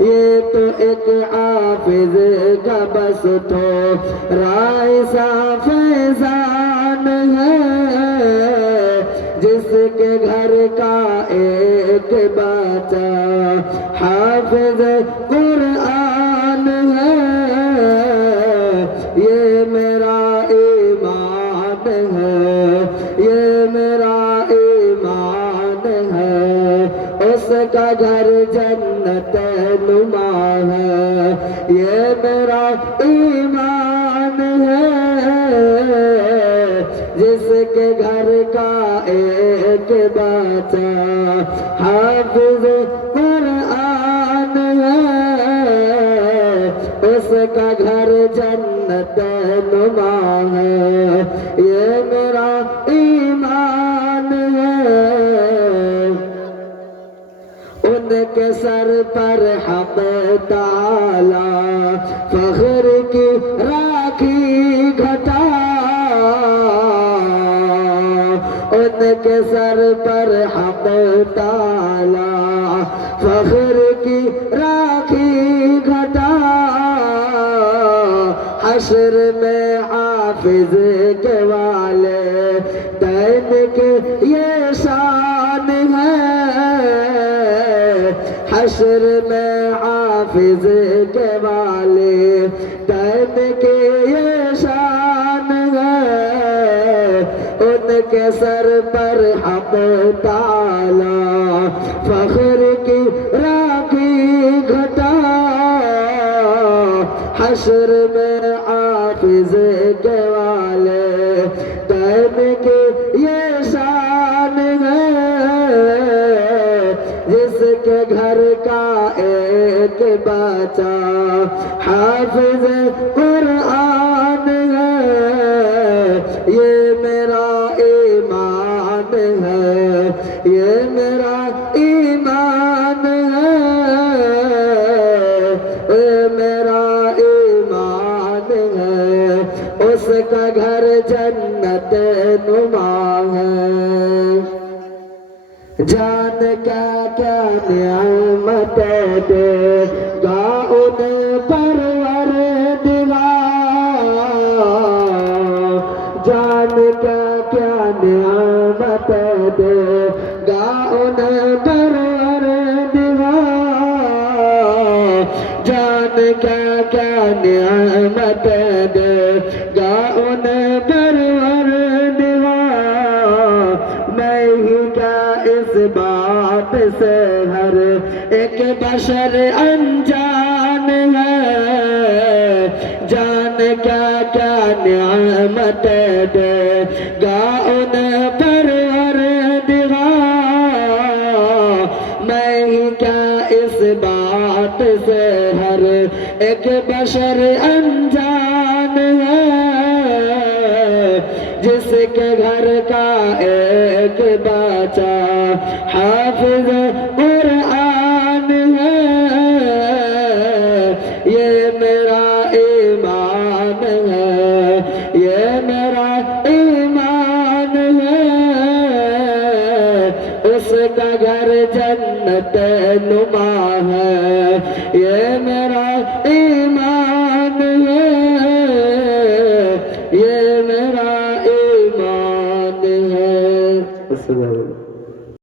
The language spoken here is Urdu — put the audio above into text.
یہ تو ایک حافظ کا بس تو رائسہ فیضان ہے، جس کے گھر کا ایک بچہ حافظ قرآن ہے، یہ میرا ایمان ہے، یہ میرا ایمان ہے، اس کا گھر جنت نما ہے، یہ میرا ایمان ہے، جس کے گھر کا ایک بچہ حافظ قرآن ہے، اس کا گھر جنت نما ہے، یہ میرا ایمان ہے۔ ان کے سر پر حق تعالی فخر کی راکھی گھٹا، ان کے سر پر حق تعالی فخر کی راکھی گھٹا، حشر میں حافظ کے والدین کی یہ شان ہے، حشر میں حافظ کے والدین کی یہ شان ہے، ان کے سر پر حق تعالی فخر کی راکھی گھٹا، حشر میں حافظ کے والدین کی یہ شان ہے، جس کے گھر کا ایک بچہ حافظ قرآن ہے، یہ میرا ایمان ہے، یہ میرا ایمان ہے، یہ میرا ایمان ہے، اس کا گھر جنت نما ہے۔ جان کیا کیا نعمت دے گا ان پروردگار، جان کیا کیا نعمت دے گا ان پروردگار، جان کیا کیا نعمت دے گا ان پروردگار، میں ہی کیا اس بات سے ہر ایک بشر انجان ہے، جان کیا کیا نعمت دے گا ان پروردگار، میں ہی کیا اس بات سے ہر ایک بشر انجان ہے، جس کے گھر کا ایک بچہ حافظ قرآن ہے، یہ میرا ایمان ہے، یہ میرا ایمان ہے، اس کا گھر جنت نما ہے، یہ میرا ایمان